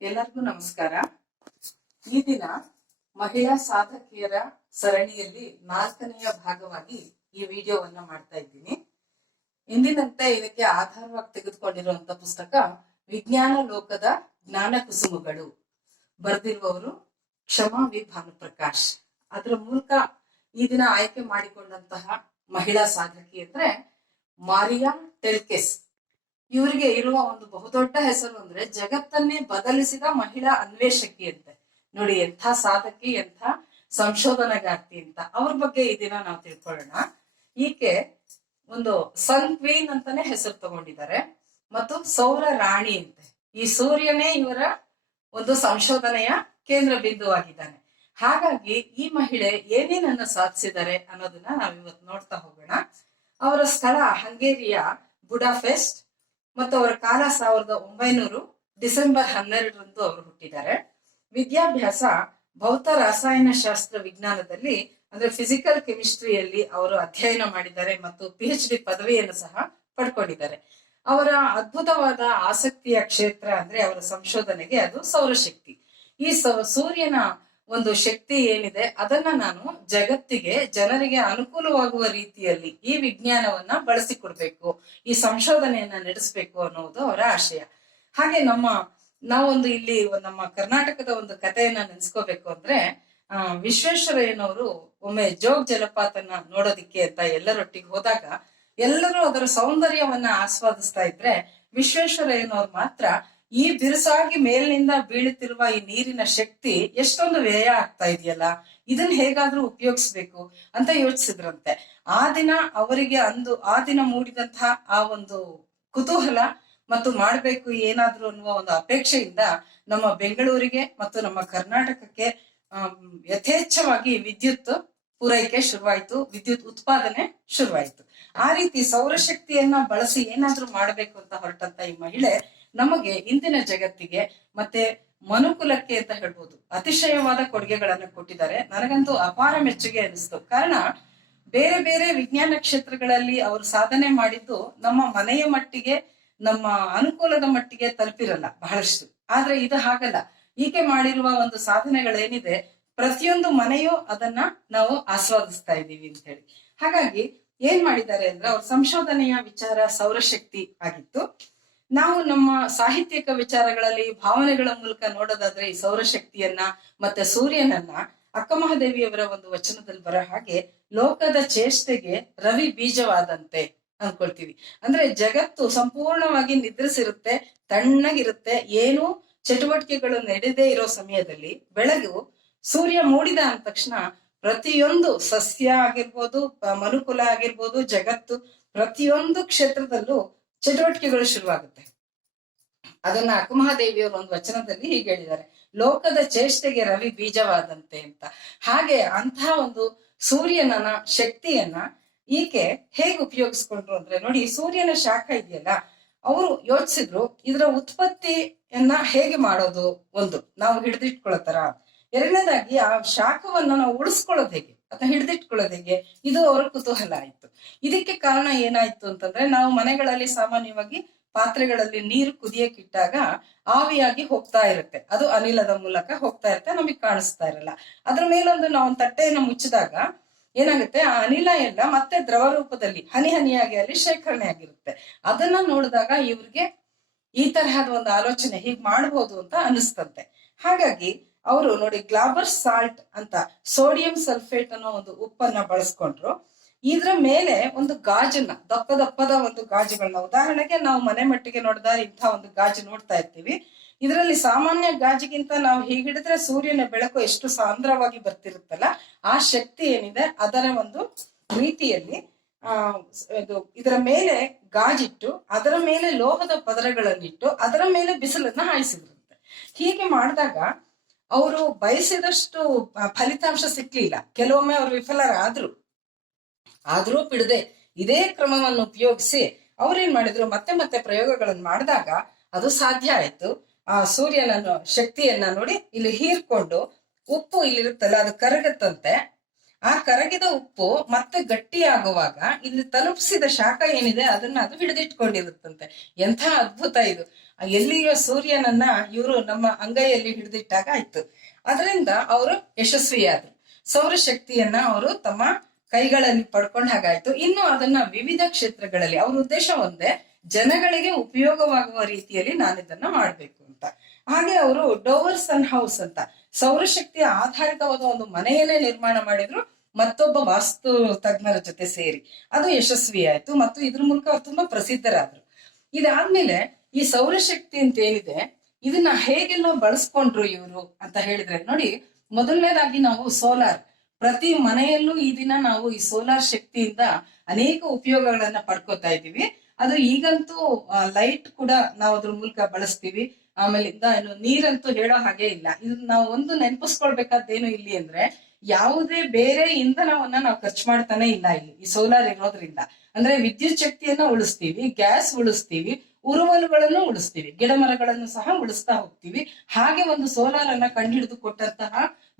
ಎಲ್ಲರಿಗೂ ನಮಸ್ಕಾರ. ಈ ದಿನ ಮಹಿಳಾ ಸಾಧಕಿಯರ ಸರಣಿಯಲ್ಲಿ 4ನೆಯ ಭಾಗವಾಗಿ ಈ ವಿಡಿಯೋವನ್ನ ಮಾಡ್ತಾ ಇದ್ದೀನಿ. ಇಂದಿನಂತೆ ಇದಕ್ಕೆ ಆಧಾರವಾಗಿ ತೆಗೆದುಕೊಂಡಿರುವಂತ ಪುಸ್ತಕ ವಿಜ್ಞಾನ ಲೋಕದ ಜ್ಞಾನ ಕುಸುಮಗಳು. ಬರೆದಿರುವವರು ಕ್ಷಮಾ ವಿ ಭಾನುಪ್ರಕಾಶ್. ಅದರ ಮೂಲಕ ಈ ದಿನ ಆಯ್ಕೆ ಮಾಡಿಕೊಂಡಂತಹ ಮಹಿಳಾ ಸಾಧಕಿ ಅಂದ್ರೆ ಮಾರಿಯಾ ಟೆಲ್ಕೆಸ್. ಇವರಿಗೆ ಇರುವ ಒಂದು ಬಹುದೊಡ್ಡ ಹೆಸರು ಅಂದ್ರೆ ಜಗತ್ತನ್ನೇ ಬದಲಿಸಿದ ಮಹಿಳಾ ಅನ್ವೇಷಕಿ ಅಂತೆ. ನೋಡಿ, ಎಂಥ ಸಾಧಕಿ, ಎಂಥ ಸಂಶೋಧನೆಗಾರ್ತಿ ಅಂತ. ಅವ್ರ ಬಗ್ಗೆ ಈ ದಿನ ನಾವು ತಿಳ್ಕೊಳ್ಳೋಣ. ಈಕೆ ಒಂದು ಸನ್ ಕ್ವೀನ್ ಅಂತಾನೆ ಹೆಸರು ತಗೊಂಡಿದ್ದಾರೆ ಮತ್ತು ಸೌರ ರಾಣಿ ಅಂತೆ. ಈ ಸೂರ್ಯನೇ ಇವರ ಒಂದು ಸಂಶೋಧನೆಯ ಕೇಂದ್ರ ಬಿಂದುವಾಗಿದ್ದಾನೆ. ಹಾಗಾಗಿ ಈ ಮಹಿಳೆ ಏನೇನನ್ನ ಸಾಧಿಸಿದ್ದಾರೆ ಅನ್ನೋದನ್ನ ನಾವಿವತ್ತು ನೋಡ್ತಾ ಹೋಗೋಣ. ಅವರ ಸ್ಥಳ ಹಂಗೇರಿಯ ಬುಡಾಪೆಸ್ಟ್ ಮತ್ತು ಅವರ ಕಾಲ 1900 ಡಿಸೆಂಬರ್ 12ರಂದು ಅವರು ಹುಟ್ಟಿದ್ದಾರೆ. ವಿದ್ಯಾಭ್ಯಾಸ ಭೌತ ರಾಸಾಯನಶಾಸ್ತ್ರ ವಿಜ್ಞಾನದಲ್ಲಿ ಅಂದ್ರೆ ಫಿಸಿಕಲ್ ಕೆಮಿಸ್ಟ್ರಿಯಲ್ಲಿ ಅವರು ಅಧ್ಯಯನ ಮಾಡಿದ್ದಾರೆ ಮತ್ತು PhD ಪದವಿಯನ್ನು ಸಹ ಪಡ್ಕೊಂಡಿದ್ದಾರೆ. ಅವರ ಅದ್ಭುತವಾದ ಆಸಕ್ತಿಯ ಕ್ಷೇತ್ರ ಅಂದ್ರೆ ಅವರ ಸಂಶೋಧನೆಗೆ ಅದು ಸೌರಶಕ್ತಿ. ಈ ಸೂರ್ಯನ ಒಂದು ಶಕ್ತಿ ಏನಿದೆ ಅದನ್ನ ನಾನು ಜಗತ್ತಿಗೆ, ಜನರಿಗೆ ಅನುಕೂಲವಾಗುವ ರೀತಿಯಲ್ಲಿ ಈ ವಿಜ್ಞಾನವನ್ನ ಬಳಸಿಕೊಡ್ಬೇಕು, ಈ ಸಂಶೋಧನೆಯನ್ನ ನಡೆಸಬೇಕು ಅನ್ನೋದು ಅವರ ಆಶಯ. ಹಾಗೆ ನಾವೊಂದು ಇಲ್ಲಿ ನಮ್ಮ ಕರ್ನಾಟಕದ ಒಂದು ಕಥೆಯನ್ನ ನೆನ್ಸ್ಕೋಬೇಕು ಅಂದ್ರೆ ವಿಶ್ವೇಶ್ವರಯ್ಯನವರು ಒಮ್ಮೆ ಜೋಗ್ ಜಲಪಾತನ ನೋಡೋದಿಕ್ಕೆ ಅಂತ ಎಲ್ಲರೊಟ್ಟಿಗೆ ಹೋದಾಗ ಎಲ್ಲರೂ ಅದರ ಸೌಂದರ್ಯವನ್ನ ಆಸ್ವಾದಿಸ್ತಾ ಇದ್ರೆ ವಿಶ್ವೇಶ್ವರಯ್ಯನವ್ರು ಮಾತ್ರ ಈ ಬಿರುಸಾಗಿ ಮೇಲಿನಿಂದ ಬೀಳುತ್ತಿರುವ ಈ ನೀರಿನ ಶಕ್ತಿ ಎಷ್ಟೊಂದು ವ್ಯಯ ಆಗ್ತಾ ಇದೆಯಲ್ಲ, ಇದನ್ನ ಹೇಗಾದ್ರೂ ಉಪಯೋಗಿಸ್ಬೇಕು ಅಂತ ಯೋಚಿಸಿದ್ರಂತೆ. ಆ ದಿನ ಮೂಡಿದಂತಹ ಆ ಒಂದು ಕುತೂಹಲ ಮತ್ತು ಮಾಡ್ಬೇಕು ಏನಾದ್ರು ಅನ್ನುವ ಒಂದು ಅಪೇಕ್ಷೆಯಿಂದ ನಮ್ಮ ಬೆಂಗಳೂರಿಗೆ ಮತ್ತು ನಮ್ಮ ಕರ್ನಾಟಕಕ್ಕೆ ಯಥೇಚ್ಛವಾಗಿ ವಿದ್ಯುತ್ ಪೂರೈಕೆ ಶುರುವಾಯಿತು, ವಿದ್ಯುತ್ ಉತ್ಪಾದನೆ ಶುರುವಾಯಿತು. ಆ ರೀತಿ ಸೌರಶಕ್ತಿಯನ್ನ ಬಳಸಿ ಏನಾದ್ರೂ ಮಾಡ್ಬೇಕು ಅಂತ ಹೊರಟಂತ ಈ ಮಹಿಳೆ ನಮಗೆ ಇಂದಿನ ಜಗತ್ತಿಗೆ ಮತ್ತೆ ಮನುಕುಲಕ್ಕೆ ಅಂತ ಹೇಳ್ಬೋದು ಅತಿಶಯವಾದ ಕೊಡುಗೆಗಳನ್ನು ಕೊಟ್ಟಿದ್ದಾರೆ. ನನಗಂತೂ ಅಪಾರ ಮೆಚ್ಚುಗೆ ಅನಿಸ್ತು. ಕಾರಣ ಬೇರೆ ಬೇರೆ ವಿಜ್ಞಾನ ಕ್ಷೇತ್ರಗಳಲ್ಲಿ ಅವರು ಸಾಧನೆ ಮಾಡಿದ್ದು ನಮ್ಮ ಮನೆಯ ಮಟ್ಟಿಗೆ, ನಮ್ಮ ಅನುಕೂಲದ ಮಟ್ಟಿಗೆ ತಲುಪಿರಲ್ಲ ಬಹಳಷ್ಟು. ಆದ್ರೆ ಇದು ಹಾಗಲ್ಲ. ಈಕೆ ಮಾಡಿರುವ ಒಂದು ಸಾಧನೆಗಳೇನಿದೆ ಪ್ರತಿಯೊಂದು ಮನೆಯೂ ಅದನ್ನ ನಾವು ಆಸ್ವಾದಿಸ್ತಾ ಇದ್ದೀವಿ ಅಂತ ಹೇಳಿ. ಹಾಗಾಗಿ ಏನ್ ಮಾಡಿದ್ದಾರೆ ಅಂದ್ರೆ ಅವ್ರ ಸಂಶೋಧನೆಯ ವಿಚಾರ ಸೌರಶಕ್ತಿ ಆಗಿತ್ತು. ನಾವು ನಮ್ಮ ಸಾಹಿತ್ಯಿಕ ವಿಚಾರಗಳಲ್ಲಿ ಭಾವನೆಗಳ ಮೂಲಕ ನೋಡೋದಾದ್ರೆ ಈ ಸೌರಶಕ್ತಿಯನ್ನ ಮತ್ತೆ ಸೂರ್ಯನನ್ನ ಅಕ್ಕಮಹಾದೇವಿಯವರ ಒಂದು ವಚನದಲ್ಲಿ ಬರೋ ಹಾಗೆ ಲೋಕದ ಚೇಷ್ಟೆಗೆ ರವಿ ಬೀಜವಾದಂತೆ ಅನ್ಕೊಳ್ತೀವಿ. ಅಂದ್ರೆ ಜಗತ್ತು ಸಂಪೂರ್ಣವಾಗಿ ನಿದ್ರಿಸಿರುತ್ತೆ, ತಣ್ಣಗಿರುತ್ತೆ, ಏನು ಚಟುವಟಿಕೆಗಳು ನಡೆದೇ ಇರೋ ಸಮಯದಲ್ಲಿ ಬೆಳಗು ಸೂರ್ಯ ಮೂಡಿದ ಅಂದ ತಕ್ಷಣ ಪ್ರತಿಯೊಂದು ಸಸ್ಯ ಆಗಿರ್ಬೋದು, ಮನುಕುಲ ಆಗಿರ್ಬೋದು, ಜಗತ್ತು ಪ್ರತಿಯೊಂದು ಕ್ಷೇತ್ರದಲ್ಲೂ ಚಟುವಟಿಕೆಗಳು ಶುರುವಾಗುತ್ತೆ. ಅದನ್ನ ಅಕ್ಕಮಹಾದೇವಿಯವರು ಒಂದು ವಚನದಲ್ಲಿ ಹೀಗೆ ಹೇಳಿದ್ದಾರೆ, ಲೋಕದ ಚೇಷ್ಟೆಗೆ ರವಿ ಬೀಜವಾದಂತೆ ಅಂತ. ಹಾಗೆ ಅಂತಹ ಒಂದು ಸೂರ್ಯನ ಶಕ್ತಿಯನ್ನ ಈಕೆ ಹೇಗೆ ಉಪಯೋಗಿಸ್ಕೊಂಡ್ರು ಅಂದ್ರೆ ನೋಡಿ, ಸೂರ್ಯನ ಶಾಖ ಇದೆಯಲ್ಲ, ಅವರು ಯೋಚಿಸಿದ್ರು ಇದರ ಉತ್ಪತ್ತಿಯನ್ನ ಹೇಗೆ ಮಾಡೋದು, ಒಂದು ನಾವು ಹಿಡಿದಿಟ್ಕೊಳ್ಳೋತರ, ಎರಡನೇದಾಗಿ ಆ ಶಾಖವನ್ನ ನಾವು ಉಳಿಸ್ಕೊಳ್ಳೋದು ಹೇಗೆ ಅಥವಾ ಹಿಡಿದಿಟ್ಕೊಳ್ಳೋದು ಹೇಗೆ, ಇದು ಅವರ ಕುತೂಹಲ ಆಯ್ತು. ಇದಕ್ಕೆ ಕಾರಣ ಏನಾಯ್ತು ಅಂತಂದ್ರೆ ನಾವು ಮನೆಗಳಲ್ಲಿ ಸಾಮಾನ್ಯವಾಗಿ ಪಾತ್ರೆಗಳಲ್ಲಿ ನೀರು ಕುದಿಯಕ್ಕಿಟ್ಟಾಗ ಆವಿಯಾಗಿ ಹೋಗ್ತಾ ಇರುತ್ತೆ, ಅದು ಅನಿಲದ ಮೂಲಕ ಹೋಗ್ತಾ ಇರುತ್ತೆ, ನಮಗೆ ಕಾಣಿಸ್ತಾ ಇರಲ್ಲ. ಅದ್ರ ಮೇಲೊಂದು ನಾವು ತಟ್ಟೆಯನ್ನು ಮುಚ್ಚಿದಾಗ ಏನಾಗುತ್ತೆ, ಆ ಅನಿಲ ಎಲ್ಲ ಮತ್ತೆ ದ್ರವ ರೂಪದಲ್ಲಿ ಹನಿ ಹನಿಯಾಗಿ ಅಲ್ಲಿ ಶೇಖರಣೆ ಆಗಿರುತ್ತೆ. ಅದನ್ನ ನೋಡಿದಾಗ ಇವ್ರಿಗೆ ಈ ತರಹದ ಒಂದು ಆಲೋಚನೆ ಹೀಗ್ ಮಾಡ್ಬೋದು ಅಂತ ಅನಿಸ್ತಂತೆ. ಹಾಗಾಗಿ ಅವರು ನೋಡಿ ಗ್ಲಾಬರ್ ಸಾಲ್ಟ್ ಅಂತ ಸೋಡಿಯಂ ಸಲ್ಫೇಟ್ ಅನ್ನೋ ಒಂದು ಉಪ್ಪನ್ನ ಬಳಸ್ಕೊಂಡ್ರು. ಇದ್ರ ಮೇಲೆ ಒಂದು ಗಾಜನ್ನ, ದಪ್ಪದ ಒಂದು ಗಾಜುಗಳನ್ನ, ಉದಾಹರಣೆಗೆ ನಾವು ಮನೆ ಮಟ್ಟಿಗೆ ನೋಡಿದಾಗ ಇಂಥ ಒಂದು ಗಾಜು ನೋಡ್ತಾ ಇರ್ತೀವಿ. ಇದರಲ್ಲಿ ಸಾಮಾನ್ಯ ಗಾಜಿಗಿಂತ ನಾವು ಹೀಗಿಡಿದ್ರೆ ಸೂರ್ಯನ ಬೆಳಕು ಎಷ್ಟು ಸಾಂದ್ರವಾಗಿ ಬರ್ತಿರುತ್ತಲ್ಲ, ಆ ಶಕ್ತಿ ಏನಿದೆ ಅದರ ಒಂದು ರೀತಿಯಲ್ಲಿ ಇದರ ಮೇಲೆ ಗಾಜಿಟ್ಟು ಅದರ ಮೇಲೆ ಲೋಹದ ಪದರಗಳನ್ನಿಟ್ಟು ಅದರ ಮೇಲೆ ಬಿಸಿಲನ್ನ ಹಾಯಿಸಿದ್ರಂತೆ. ಹೀಗೆ ಮಾಡಿದಾಗ ಅವರು ಬಯಸಿದಷ್ಟು ಫಲಿತಾಂಶ ಸಿಕ್ಲಿಲ್ಲ. ಕೆಲವೊಮ್ಮೆ ಅವರು ಆದ್ರೂ ಬಿಡದೆ ಇದೇ ಕ್ರಮವನ್ನು ಉಪಯೋಗಿಸಿ ಅವ್ರೇನ್ ಮಾಡಿದ್ರು, ಮತ್ತೆ ಪ್ರಯೋಗಗಳನ್ನು ಮಾಡಿದಾಗ ಅದು ಸಾಧ್ಯ ಆಯ್ತು. ಆ ಸೂರ್ಯನ ಶಕ್ತಿಯನ್ನ ನೋಡಿ ಇಲ್ಲಿ ಹೀರ್ಕೊಂಡು ಉಪ್ಪು ಇಲ್ಲಿರುತ್ತಲ್ಲ ಅದು ಕರಗತ್ತಂತೆ. ಆ ಕರಗಿದ ಉಪ್ಪು ಮತ್ತೆ ಗಟ್ಟಿ ಆಗುವಾಗ ಇಲ್ಲಿ ತಲುಪಿಸಿದ ಶಾಖ ಏನಿದೆ ಅದನ್ನ ಅದು ಹಿಡಿದಿಟ್ಕೊಂಡಿರುತ್ತಂತೆ. ಎಂಥ ಅದ್ಭುತ ಇದು! ಎಲ್ಲಿಯ ಸೂರ್ಯನನ್ನ ಇವರು ನಮ್ಮ ಅಂಗೈಯಲ್ಲಿ ಹಿಡಿದಿಟ್ಟಾಗ ಆಯ್ತು. ಅದರಿಂದ ಅವರು ಯಶಸ್ವಿಯಾದ್ರು. ಸೌರಶಕ್ತಿಯನ್ನ ಅವರು ತಮ್ಮ ಕೈಗಳಲ್ಲಿ ಪಡ್ಕೊಂಡ ಹಾಗಾಯ್ತು. ಇನ್ನು ಅದನ್ನ ವಿವಿಧ ಕ್ಷೇತ್ರಗಳಲ್ಲಿ ಅವ್ರ ಉದ್ದೇಶ ಒಂದೇ, ಜನಗಳಿಗೆ ಉಪಯೋಗವಾಗುವ ರೀತಿಯಲ್ಲಿ ನಾನಿದನ್ನ ಮಾಡ್ಬೇಕು ಅಂತ. ಹಾಗೆ ಅವರು ಡೋವರ್ಸನ್ ಹೌಸ್ ಅಂತ ಸೌರಶಕ್ತಿಯ ಆಧಾರಿತವಾದ ಒಂದು ಮನೆಯನ್ನೇ ನಿರ್ಮಾಣ ಮಾಡಿದ್ರು, ಮತ್ತೊಬ್ಬ ವಾಸ್ತು ತಜ್ಞರ ಜೊತೆ ಸೇರಿ. ಅದು ಯಶಸ್ವಿ ಆಯ್ತು ಮತ್ತು ಇದ್ರ ಮೂಲಕ ಅವ್ರು ತುಂಬಾ ಪ್ರಸಿದ್ಧರಾದ್ರು. ಇದಾದ್ಮೇಲೆ ಈ ಸೌರಶಕ್ತಿ ಅಂತ ಏನಿದೆ ಇದನ್ನ ಹೇಗೆಲ್ಲ ಬಳಸ್ಕೊಂಡ್ರು ಇವರು ಅಂತ ಹೇಳಿದ್ರೆ ನೋಡಿ, ಮೊದಲನೇದಾಗಿ ನಾವು ಸೋಲಾರ್, ಪ್ರತಿ ಮನೆಯಲ್ಲೂ ಈ ದಿನ ನಾವು ಈ ಸೋಲಾರ್ ಶಕ್ತಿಯಿಂದ ಅನೇಕ ಉಪಯೋಗಗಳನ್ನ ಪಡ್ಕೋತಾ ಇದ್ದೀವಿ. ಅದು ಈಗಂತೂ ಲೈಟ್ ಕೂಡ ನಾವು ಅದ್ರ ಮೂಲಕ ಬಳಸ್ತೀವಿ. ಆಮೇಲೆ ನೀರಂತೂ ಹೇಳೋ ಹಾಗೆ ಇಲ್ಲ. ಇದನ್ನ ನಾವು ಒಂದು ನೆನಪಿಸ್ಕೊಳ್ಬೇಕಾದ್ದೇನು ಇಲ್ಲಿ ಅಂದ್ರೆ, ಯಾವುದೇ ಬೇರೆ ಇಂಧನವನ್ನ ನಾವು ಖರ್ಚು ಮಾಡ್ತಾನೆ ಇಲ್ಲ ಇಲ್ಲಿ ಈ ಸೋಲಾರ್ ಇರೋದ್ರಿಂದ. ಅಂದ್ರೆ ವಿದ್ಯುತ್ ಶಕ್ತಿಯನ್ನ ಉಳಿಸ್ತೀವಿ, ಗ್ಯಾಸ್ ಉಳಿಸ್ತೀವಿ, ಉರುವಲುಗಳನ್ನು ಉಳಿಸ್ತೀವಿ, ಗಿಡ ಮರಗಳನ್ನು ಸಹ ಉಳಿಸ್ತಾ ಹೋಗ್ತೀವಿ. ಹಾಗೆ ಒಂದು ಸೋಲಾರ್ ಅನ್ನ ಕಂಡುಹಿಡಿದು ಕೊಟ್ಟಂತಹ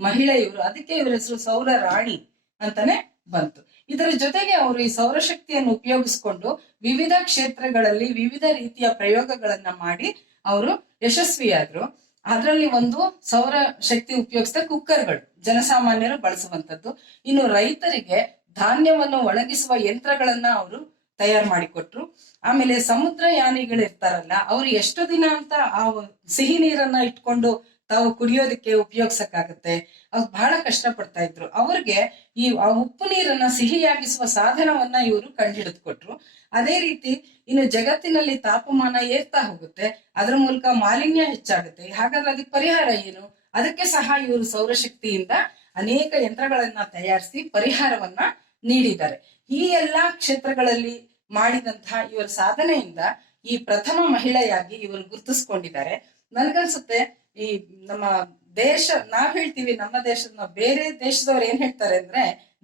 ಮಹಿಳೆ ಇವರು. ಅದಕ್ಕೆ ಇವರ ಹೆಸರು ಸೌರ ರಾಣಿ ಅಂತಾನೆ ಬಂತು. ಇದರ ಜೊತೆಗೆ ಅವರು ಈ ಸೌರಶಕ್ತಿಯನ್ನು ಉಪಯೋಗಿಸ್ಕೊಂಡು ವಿವಿಧ ಕ್ಷೇತ್ರಗಳಲ್ಲಿ ವಿವಿಧ ರೀತಿಯ ಪ್ರಯೋಗಗಳನ್ನ ಮಾಡಿ ಅವರು ಯಶಸ್ವಿಯಾದ್ರು. ಅದರಲ್ಲಿ ಒಂದು ಸೌರ ಶಕ್ತಿ ಉಪಯೋಗಿಸಿದ ಕುಕ್ಕರ್ಗಳು, ಜನಸಾಮಾನ್ಯರು ಬಳಸುವಂತದ್ದು. ಇನ್ನು ರೈತರಿಗೆ ಧಾನ್ಯವನ್ನು ಒಣಗಿಸುವ ಯಂತ್ರಗಳನ್ನ ಅವರು ತಯಾರು ಮಾಡಿಕೊಟ್ರು. ಆಮೇಲೆ ಸಮುದ್ರಯಾನಿಗಳು ಇರ್ತಾರಲ್ಲ, ಅವ್ರು ಎಷ್ಟು ದಿನ ಅಂತ ಆ ಸಿಹಿ ನೀರನ್ನ ಇಟ್ಕೊಂಡು ತಾವು ಕುಡಿಯೋದಕ್ಕೆ ಉಪಯೋಗಿಸಕ್ಕಾಗತ್ತೆ, ಅವ್ರು ಬಹಳ ಕಷ್ಟ ಪಡ್ತಾ ಇದ್ರು. ಅವ್ರಿಗೆ ಈ ಉಪ್ಪು ನೀರನ್ನ ಸಿಹಿಯಾಗಿಸುವ ಸಾಧನವನ್ನ ಇವರು ಕಂಡುಹಿಡಿದು ಕೊಟ್ರು. ಅದೇ ರೀತಿ ಇನ್ನು ಜಗತ್ತಿನಲ್ಲಿ ತಾಪಮಾನ ಏರ್ತಾ ಹೋಗುತ್ತೆ, ಅದರ ಮೂಲಕ ಮಾಲಿನ್ಯ ಹೆಚ್ಚಾಗುತ್ತೆ. ಹಾಗಾದ್ರೆ ಅದಕ್ಕೆ ಪರಿಹಾರ ಏನು? ಅದಕ್ಕೆ ಸಹ ಇವರು ಸೌರಶಕ್ತಿಯಿಂದ ಅನೇಕ ಯಂತ್ರಗಳನ್ನ ತಯಾರಿಸಿ ಪರಿಹಾರವನ್ನ ನೀಡಿದ್ದಾರೆ. ಈ ಎಲ್ಲಾ ಕ್ಷೇತ್ರಗಳಲ್ಲಿ ಮಾಡಿದಂತಹ ಇವರ ಸಾಧನೆಯಿಂದ ಈ ಪ್ರಥಮ ಮಹಿಳೆಯಾಗಿ ಇವರು ಗುರುತಿಸ್ಕೊಂಡಿದ್ದಾರೆ. ನನ್ಗನ್ಸುತ್ತೆ ಈ ನಮ್ಮ ದೇಶ, ನಾವ್ ಹೇಳ್ತೀವಿ ನಮ್ಮ ದೇಶದ, ಬೇರೆ ದೇಶದವ್ರು ಏನ್ ಹೇಳ್ತಾರೆ ಅಂದ್ರೆ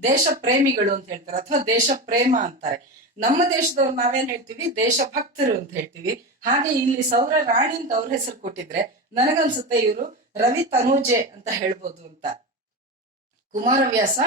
ದೇಶ ಪ್ರೇಮಿಗಳು ಅಂತ ಹೇಳ್ತಾರೆ, ಅಥವಾ ದೇಶ ಪ್ರೇಮ ಅಂತಾರೆ. ನಮ್ಮ ದೇಶದವ್ರು ನಾವೇನ್ ಹೇಳ್ತೀವಿ, ದೇಶ ಭಕ್ತರು ಅಂತ ಹೇಳ್ತೀವಿ. ಹಾಗೆ ಇಲ್ಲಿ ಸೌರ ರಾಣಿ ಅಂತ ಅವ್ರ ಹೆಸರು ಕೊಟ್ಟಿದ್ರೆ ನನಗನ್ಸುತ್ತೆ ಇವರು ರವಿ ತನೂಜೆ ಅಂತ ಹೇಳ್ಬೋದು ಅಂತ. ಕುಮಾರವ್ಯಾಸ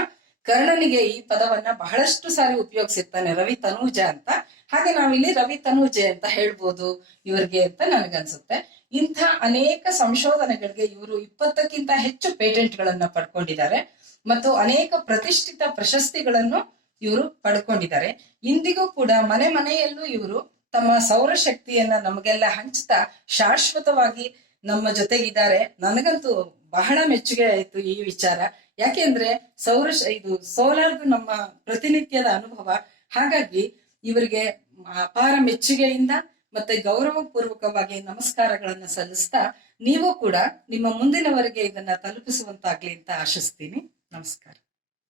ಕರ್ಣನಿಗೆ ಈ ಪದವನ್ನ ಬಹಳಷ್ಟು ಸಾರಿ ಉಪಯೋಗಿಸಿರ್ತಾನೆ, ರವಿ ತನೂಜ ಅಂತ. ಹಾಗೆ ನಾವಿಲ್ಲಿ ರವಿ ತನೂಜೆ ಅಂತ ಹೇಳ್ಬೋದು ಇವ್ರಿಗೆ ಅಂತ ನನಗನ್ಸುತ್ತೆ. ಇಂಥ ಅನೇಕ ಸಂಶೋಧನೆಗಳಿಗೆ ಇವರು 20ಕ್ಕಿಂತ ಹೆಚ್ಚು ಪೇಟೆಂಟ್ ಗಳನ್ನ ಪಡ್ಕೊಂಡಿದ್ದಾರೆ ಮತ್ತು ಅನೇಕ ಪ್ರತಿಷ್ಠಿತ ಪ್ರಶಸ್ತಿಗಳನ್ನು ಇವರು ಪಡ್ಕೊಂಡಿದ್ದಾರೆ. ಇಂದಿಗೂ ಕೂಡ ಮನೆ ಮನೆಯಲ್ಲೂ ಇವರು ತಮ್ಮ ಸೌರಶಕ್ತಿಯನ್ನ ನಮಗೆಲ್ಲ ಹಂಚ್ತಾ ಶಾಶ್ವತವಾಗಿ ನಮ್ಮ ಜೊತೆಗಿದ್ದಾರೆ. ನನಗಂತೂ ಬಹಳ ಮೆಚ್ಚುಗೆ ಆಯ್ತು ಈ ವಿಚಾರ. ಯಾಕೆಂದ್ರೆ ಇದು ಸೋಲಾರ್ದು ನಮ್ಮ ಪ್ರತಿನಿತ್ಯದ ಅನುಭವ. ಹಾಗಾಗಿ ಇವರಿಗೆ ಅಪಾರ ಮೆಚ್ಚುಗೆಯಿಂದ ಮತ್ತೆ ಗೌರವ ಪೂರ್ವಕವಾಗಿ ನಮಸ್ಕಾರಗಳನ್ನ ಸಲ್ಲಿಸ್ತಾ, ನೀವು ಕೂಡ ನಿಮ್ಮ ಮುಂದಿನವರೆಗೆ ಇದನ್ನ ತಲುಪಿಸುವಂತಾಗ್ಲಿ ಅಂತ ಆಶಿಸ್ತೀನಿ. ನಮಸ್ಕಾರ.